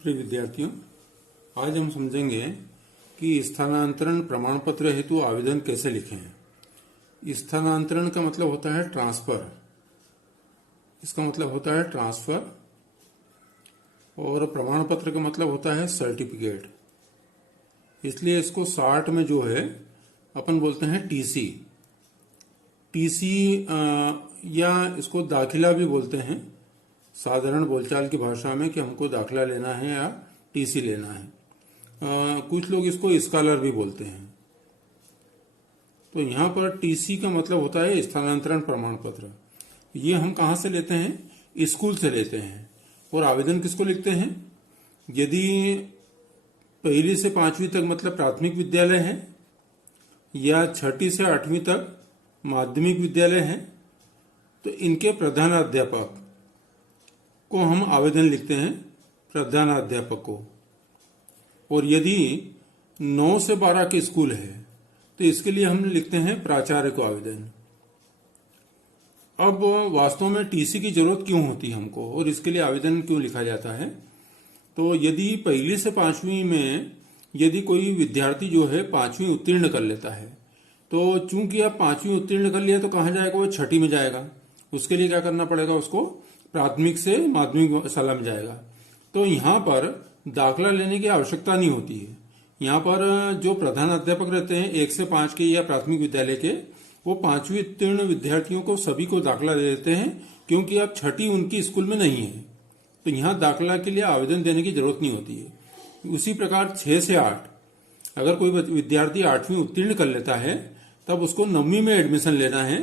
प्रिय विद्यार्थियों, आज हम समझेंगे कि स्थानांतरण प्रमाण पत्र हेतु आवेदन कैसे लिखें। स्थानांतरण का मतलब होता है ट्रांसफर। इसका मतलब होता है ट्रांसफर और प्रमाण पत्र का मतलब होता है सर्टिफिकेट। इसलिए इसको शॉर्ट में जो है अपन बोलते हैं टीसी। टीसी या इसको दाखिला भी बोलते हैं साधारण बोलचाल की भाषा में कि हमको दाखिला लेना है या टीसी लेना है। कुछ लोग इसको स्कॉलर भी बोलते हैं। तो यहाँ पर टीसी का मतलब होता है स्थानांतरण प्रमाण पत्र। ये हम कहाँ से लेते हैं? स्कूल से लेते हैं। और आवेदन किसको लिखते हैं? यदि पहली से 5वीं तक मतलब प्राथमिक विद्यालय है या 6ठी से 8वीं तक माध्यमिक विद्यालय है तो इनके प्रधानाध्यापक को हम आवेदन लिखते हैं, प्रधानाध्यापक को। और यदि 9 से 12 के स्कूल है तो इसके लिए हम लिखते हैं प्राचार्य को आवेदन। अब वास्तव में टीसी की जरूरत क्यों होती है हमको और इसके लिए आवेदन क्यों लिखा जाता है? तो यदि पहली से 5वीं में यदि कोई विद्यार्थी जो है 5वीं उत्तीर्ण कर लेता है तो चूंकि अब 5वीं उत्तीर्ण कर लिया तो कहाँ जाएगा? वो 6ठी में जाएगा। उसके लिए क्या करना पड़ेगा? उसको प्राथमिक से माध्यमिक शाला में जाएगा। तो यहाँ पर दाखिला लेने की आवश्यकता नहीं होती है। यहाँ पर जो प्रधान अध्यापक रहते हैं 1 से 5 के या प्राथमिक विद्यालय के, वो 5वीं उत्तीर्ण विद्यार्थियों को सभी को दाखिला दे देते हैं क्योंकि अब 6ठी उनकी स्कूल में नहीं है। तो यहाँ दाखिला के लिए आवेदन देने की जरूरत नहीं होती है। उसी प्रकार 6 से 8 अगर कोई विद्यार्थी 8वीं उत्तीर्ण कर लेता है तब उसको 9वीं में एडमिशन लेना है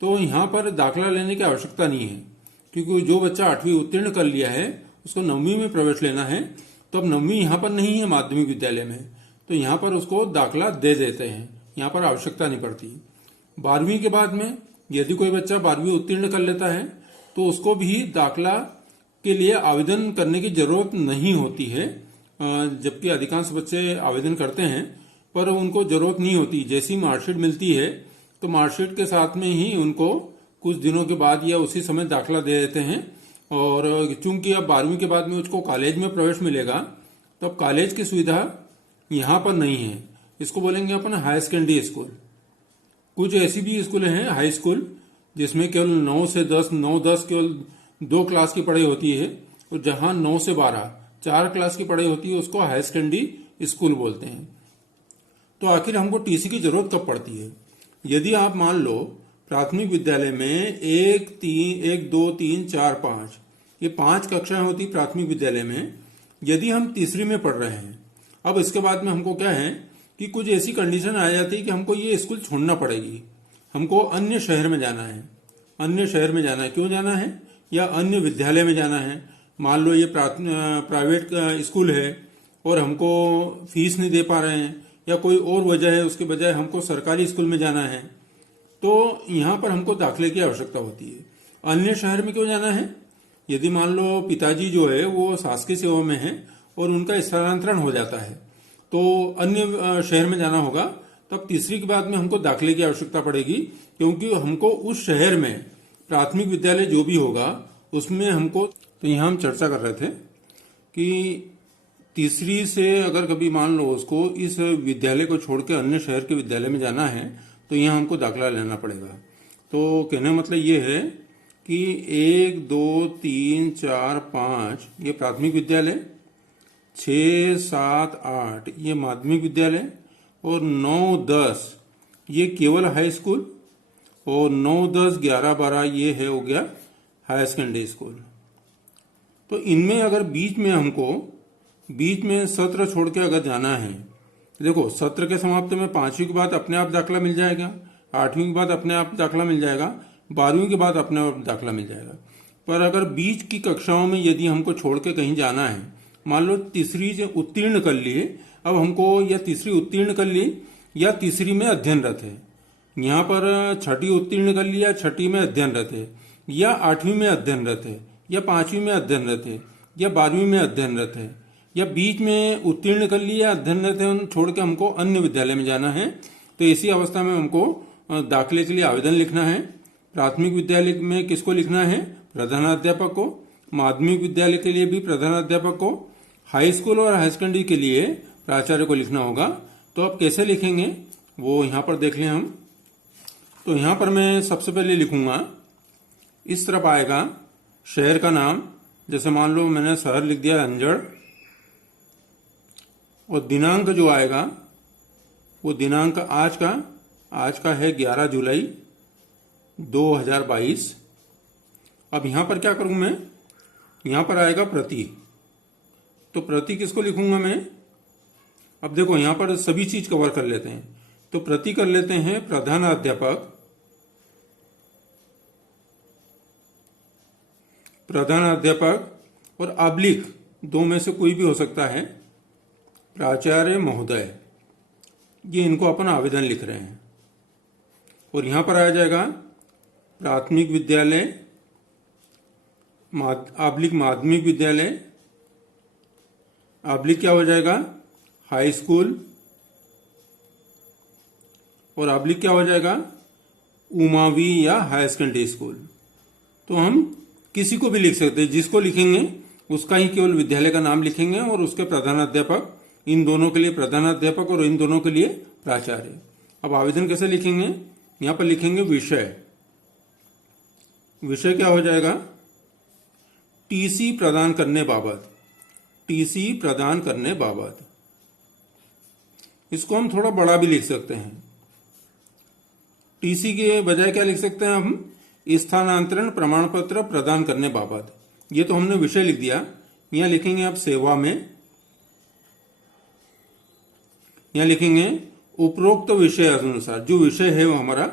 तो यहाँ पर दाखिला लेने की आवश्यकता नहीं है क्योंकि जो बच्चा 8वीं उत्तीर्ण कर लिया है उसको 9वीं में प्रवेश लेना है। तो अब 9वीं यहाँ पर नहीं है माध्यमिक विद्यालय में, तो यहाँ पर उसको दाखिला दे देते हैं, यहाँ पर आवश्यकता नहीं पड़ती। 12वीं के बाद में यदि कोई बच्चा 12वीं उत्तीर्ण कर लेता है तो उसको भी दाखिला के लिए आवेदन करने की जरूरत नहीं होती है, जबकि अधिकांश बच्चे आवेदन करते हैं पर उनको जरूरत नहीं होती। जैसी मार्कशीट मिलती है तो मार्कशीट के साथ में ही उनको कुछ दिनों के बाद या उसी समय दाखिला दे देते हैं। और चूंकि अब 12वीं के बाद में उसको कॉलेज में प्रवेश मिलेगा तो अब कॉलेज की सुविधा यहाँ पर नहीं है। इसको बोलेंगे अपन हाई सेकेंडरी स्कूल। कुछ ऐसी भी स्कूल हैं हाई स्कूल जिसमें केवल 9 से 10 9-10 केवल 2 क्लास की पढ़ाई होती है, और जहां 9 से 12 4 क्लास की पढ़ाई होती है उसको हाई सेकेंडरी स्कूल बोलते हैं। तो आखिर हमको टीसी की जरूरत कब पड़ती है? यदि आप मान लो प्राथमिक विद्यालय में 1, 2, 3, 4, 5 ये 5 कक्षाएं होती प्राथमिक विद्यालय में। यदि हम तीसरी में पढ़ रहे हैं, अब इसके बाद में हमको क्या है कि कुछ ऐसी कंडीशन आ जाती है कि हमको ये स्कूल छोड़ना पड़ेगी, हमको अन्य शहर में जाना है। अन्य शहर में जाना है, क्यों जाना है? या अन्य विद्यालय में जाना है। मान लो ये प्राइवेट स्कूल है और हमको फीस नहीं दे पा रहे हैं या कोई और वजह है, उसके बजाय हमको सरकारी स्कूल में जाना है, तो यहाँ पर हमको दाखिले की आवश्यकता होती है। अन्य शहर में क्यों जाना है? यदि मान लो पिताजी जो है वो शासकीय सेवा में है और उनका स्थानांतरण हो जाता है तो अन्य शहर में जाना होगा, तब तीसरी के बाद में हमको दाखिले की आवश्यकता पड़ेगी क्योंकि हमको उस शहर में प्राथमिक विद्यालय जो भी होगा उसमें हमको। तो यहाँ हम चर्चा कर रहे थे कि तीसरी से अगर कभी मान लो उसको इस विद्यालय को छोड़ के अन्य शहर के विद्यालय में जाना है तो यहाँ हमको दाखिला लेना पड़ेगा। तो कहने का मतलब ये है कि 1, 2, 3, 4, 5 ये प्राथमिक विद्यालय, 6, 7, 8 ये माध्यमिक विद्यालय और 9, 10 ये केवल हाई स्कूल और 9, 10, 11, 12 ये है हो गया हाई सेकेंडरी स्कूल। तो इनमें अगर बीच में सत्र छोड़ के अगर जाना है, देखो सत्र के समाप्त में 5वीं के बाद अपने आप दाखिला मिल जाएगा, 8वीं के बाद अपने आप दाखिला मिल जाएगा, 12वीं के बाद अपने आप दाखिला मिल जाएगा। पर अगर बीच की कक्षाओं में यदि हमको छोड़ के कहीं जाना है, मान लो तीसरी से उत्तीर्ण कर लिए, अब हमको या तीसरी उत्तीर्ण कर ली या तीसरी में अध्ययनरत है, यहाँ पर 6ठी उत्तीर्ण कर लिया 6ठी में अध्ययनरत है, या 8वीं में अध्ययनरत है, या 5वीं में अध्ययनरत है, या 12वीं में अध्ययनरत है, या बीच में उत्तीर्ण कर लिया अध्ययनरत है, छोड़ के हमको अन्य विद्यालय में जाना है, तो ऐसी अवस्था में हमको दाखिले के लिए आवेदन लिखना है। प्राथमिक विद्यालय में किसको लिखना है? प्रधानाध्यापक को। माध्यमिक विद्यालय के लिए भी प्रधानाध्यापक को। हाई स्कूल और हाई सेकेंडरी के लिए प्राचार्य को लिखना होगा। तो अब कैसे लिखेंगे वो यहाँ पर देख लें हम। तो यहाँ पर मैं सबसे पहले लिखूंगा, इस तरफ आएगा शहर का नाम, जैसे मान लो मैंने शहर लिख दिया अंजड़, और दिनांक जो आएगा वो दिनांक आज का है 11 जुलाई 2022। अब यहां पर क्या करूं मैं, यहां पर आएगा प्रति, तो प्रति किसको लिखूंगा मैं। अब देखो यहां पर सभी चीज कवर कर लेते हैं, तो प्रति कर लेते हैं प्रधानाध्यापक, और ऑब्लिक दो में से कोई भी हो सकता है, प्राचार्य महोदय। ये इनको अपन आवेदन लिख रहे हैं। और यहां पर आ जाएगा प्राथमिक विद्यालय, ऑब्लिक माध्यमिक विद्यालय, ऑब्लिक क्या हो जाएगा हाई स्कूल, और ऑब्लिक क्या हो जाएगा उमावी या हाई सेकेंडरी स्कूल। तो हम किसी को भी लिख सकते हैं, जिसको लिखेंगे उसका ही केवल विद्यालय का नाम लिखेंगे, और उसके प्रधानाध्यापक, इन दोनों के लिए प्रधानाध्यापक और इन दोनों के लिए प्राचार्य। अब आवेदन कैसे लिखेंगे, यहां पर लिखेंगे विषय। विषय क्या हो जाएगा टीसी प्रदान करने बाबत, टीसी प्रदान करने बाबत। इसको हम थोड़ा बड़ा भी लिख सकते हैं, टीसी के बजाय क्या लिख सकते हैं हम, स्थानांतरण प्रमाण पत्र प्रदान करने बाबत। ये तो हमने विषय लिख दिया। यहां लिखेंगे आप सेवा में, यहां लिखेंगे उपरोक्त विषय अनुसार, जो विषय है वो हमारा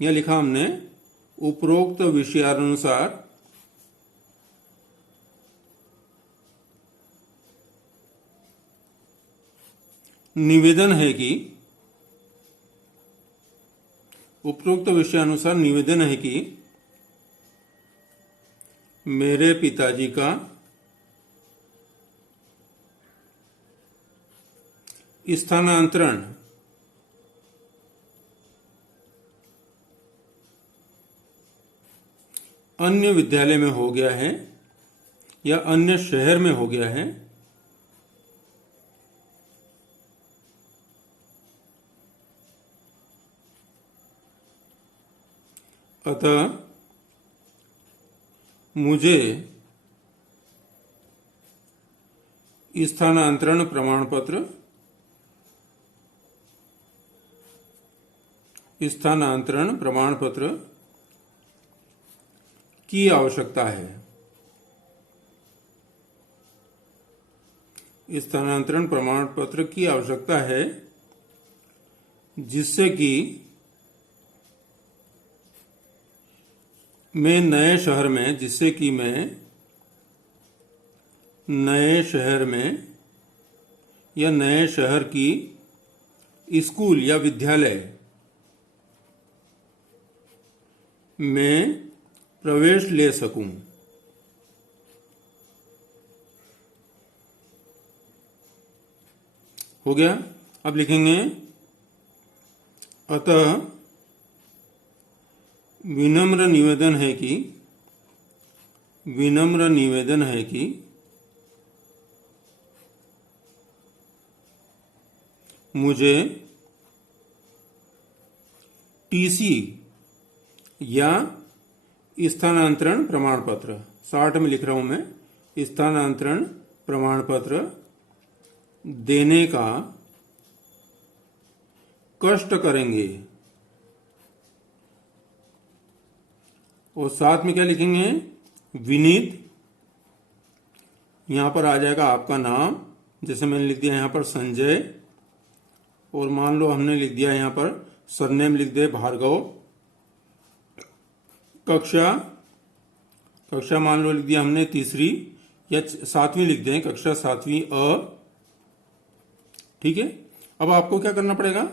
यहां लिखा हमने उपरोक्त विषयानुसार निवेदन है कि, उपरोक्त विषयानुसार निवेदन है कि मेरे पिताजी का स्थानांतरण अन्य विद्यालय में हो गया है या अन्य शहर में हो गया है, अतः मुझे स्थानांतरण प्रमाण पत्र, स्थानांतरण प्रमाण पत्र की आवश्यकता है। स्थानांतरण प्रमाण पत्र की आवश्यकता है, जिससे कि मैं नए शहर में, जिससे कि मैं नए शहर में या नए शहर की स्कूल या विद्यालय में प्रवेश ले सकूं। हो गया। अब लिखेंगे अतः विनम्र निवेदन है कि, विनम्र निवेदन है कि मुझे टीसी या स्थानांतरण प्रमाण पत्र, शॉर्ट में लिख रहा हूं मैं, स्थानांतरण प्रमाण पत्र देने का कष्ट करेंगे। और साथ में क्या लिखेंगे विनीत, यहां पर आ जाएगा आपका नाम, जैसे मैंने लिख दिया यहां पर संजय, और मान लो हमने लिख दिया यहां पर सरनेम लिख दे भार्गव, कक्षा मान लो लिख दिया हमने तीसरी या सातवीं लिख दें, कक्षा सातवीं अ। ठीक है। अब आपको क्या करना पड़ेगा,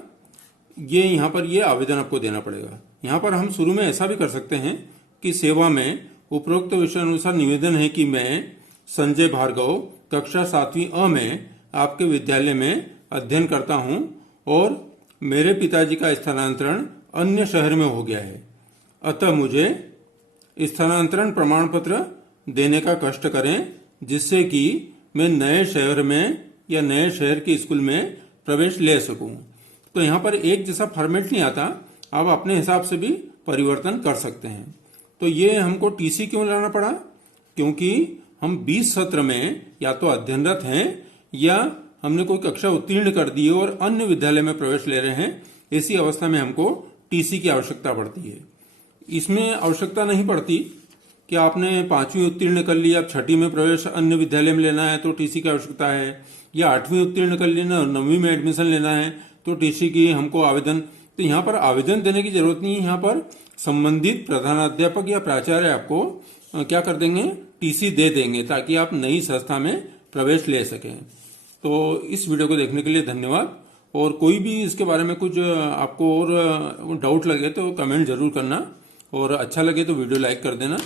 ये यहां पर ये आवेदन आपको देना पड़ेगा। यहां पर हम शुरू में ऐसा भी कर सकते हैं कि सेवा में उपरोक्त विषय अनुसार निवेदन है कि मैं संजय भार्गव कक्षा सातवीं अ में आपके विद्यालय में अध्ययन करता हूं, और मेरे पिताजी का स्थानांतरण अन्य शहर में हो गया है, अतः मुझे स्थानांतरण प्रमाण पत्र देने का कष्ट करें, जिससे कि मैं नए शहर में या नए शहर के स्कूल में प्रवेश ले सकूं। तो यहाँ पर एक जैसा फॉर्मेट नहीं आता, आप अपने हिसाब से भी परिवर्तन कर सकते हैं। तो ये हमको टीसी क्यों लाना पड़ा? क्योंकि हम 20 सत्र में या तो अध्ययनरत हैं या हमने कोई कक्षा उत्तीर्ण कर दी है और अन्य विद्यालय में प्रवेश ले रहे हैं। ऐसी अवस्था में हमको टीसी की आवश्यकता पड़ती है। इसमें आवश्यकता नहीं पड़ती कि आपने 5वीं उत्तीर्ण कर ली, अब 6ठी में प्रवेश अन्य विद्यालय में लेना है तो टीसी की आवश्यकता है, या 8वीं उत्तीर्ण कर लेना और 9वीं में एडमिशन लेना है तो टीसी की हमको आवेदन। तो यहाँ पर आवेदन देने की जरूरत नहीं है। यहाँ पर संबंधित प्रधानाध्यापक या प्राचार्य आपको क्या कर देंगे, टीसी दे देंगे ताकि आप नई संस्था में प्रवेश ले सकें। तो इस वीडियो को देखने के लिए धन्यवाद। और कोई भी इसके बारे में कुछ आपको और डाउट लगे तो कमेंट जरूर करना, और अच्छा लगे तो वीडियो लाइक कर देना।